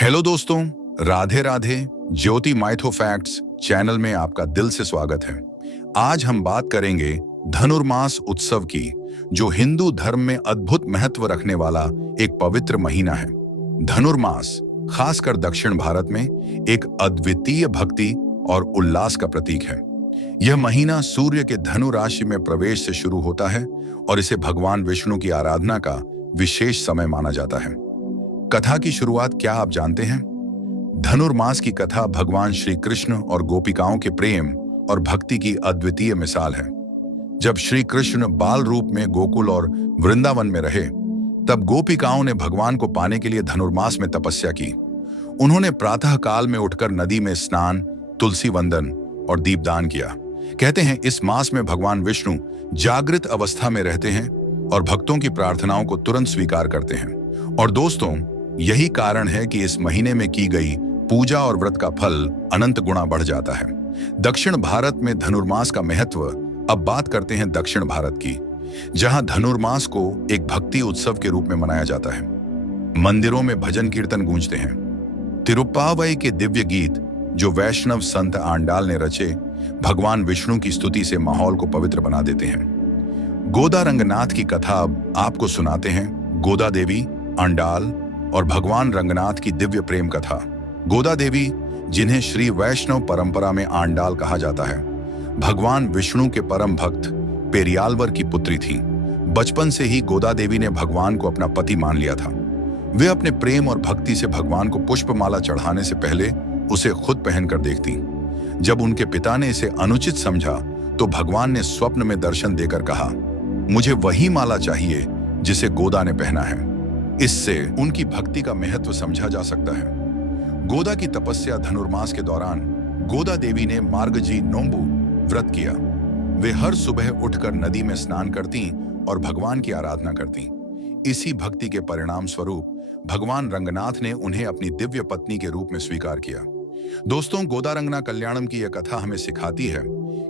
Hello दोस्तों, राधे राधे। ज्योति mytho facts channel में आपका दिल से स्वागत है। आज हम बात करेंगे धनुर्मास उत्सव की, जो हिंदू धर्म में अद्भुत महत्व रखने वाला एक पवित्र महीना है। धनुर्मास खासकर दक्षिण भारत में एक अद्वितीय भक्ति और उल्लास का प्रतीक है। यह महीना सूर्य के धनु राशि में प्रवेश से शुरू होता है और इसे भगवान विष्णु की आराधना का विशेष समय माना जाता है। कथा की शुरुआत क्या आप जानते हैं? धनुर्मास की कथा भगवान श्री कृष्ण और गोपिकाओं के प्रेम और भक्ति की अद्वितीय मिसाल है। जब श्री कृष्ण बाल रूप में गोकुल और वृंदावन में रहे, तब गोपिकाओं ने भगवान को पाने के लिए धनुर्मास में तपस्या की। उन्होंने प्रातः काल में उठकर नदी में स्नान, तुलसी वंदन और दीपदान किया। कहते हैं इस मास में भगवान विष्णु जागृत अवस्था में रहते हैं और भक्तों की प्रार्थनाओं को तुरंत स्वीकार करते हैं। और दोस्तों, यही कारण है कि इस महीने में की गई पूजा और व्रत का फल अनंत गुणा बढ़ जाता है। दक्षिण भारत में धनुर्मास का महत्व। अब बात करते हैं दक्षिण भारत की, जहां धनुर्मास को एक भक्ति उत्सव के रूप में मनाया जाता है। मंदिरों में भजन कीर्तन गूंजते हैं। तिरुप्पावई के दिव्य गीत, जो वैष्णव संत आंडाल ने रचे, भगवान विष्णु की स्तुति से माहौल को पवित्र बना देते हैं। गोदा रंगनाथ की कथा अब आपको सुनाते हैं। गोदा देवी, आंडाल और भगवान रंगनाथ की दिव्य प्रेम कथा। गोदा देवी, जिन्हें श्री वैष्णव परंपरा में आंडाल कहा जाता है, भगवान विष्णु के परम भक्त पेरियालवर की पुत्री थी। बचपन से ही गोदा देवी ने भगवान को अपना पति मान लिया था। वे अपने प्रेम और भक्ति से भगवान को पुष्पमाला चढ़ाने से पहले उसे खुद पहनकर देखती। जब उनके पिता ने इसे अनुचित समझा, तो भगवान ने स्वप्न में दर्शन देकर कहा, मुझे वही माला चाहिए जिसे गोदा ने पहना है। इससे उनकी भक्ति का महत्व समझा जा सकता है। गोदा की तपस्या। धनुर्मास के दौरान गोदा देवी ने मार्गजी नोम्बु व्रत किया। वे हर सुबह उठकर नदी में स्नान करती और भगवान की आराधना करती। इसी भक्ति के परिणाम स्वरूप भगवान रंगनाथ ने उन्हें अपनी दिव्य पत्नी के रूप में स्वीकार किया। दोस्तों, गोदा रंगना कल्याणम की यह कथा हमें सिखाती है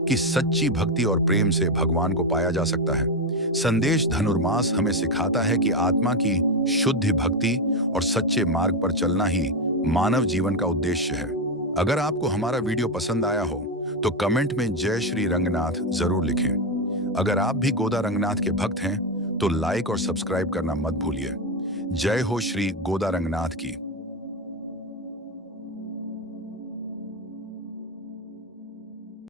कि सच्ची भक्ति और प्रेम से भगवान को पाया जा सकता है। संदेश धनुर्मास हमें सिखाता है कि आत्मा की शुद्ध भक्ति और सच्चे मार्ग पर चलना ही मानव जीवन का उद्देश्य है। अगर आपको हमारा वीडियो पसंद आया हो तो कमेंट में जय श्री रंगनाथ जरूर लिखें। अगर आप भी गोदा रंगनाथ के भक्त हैं तो लाइक और सब्सक्राइब करना मत भूलिए। जय हो श्री गोदा रंगनाथ की।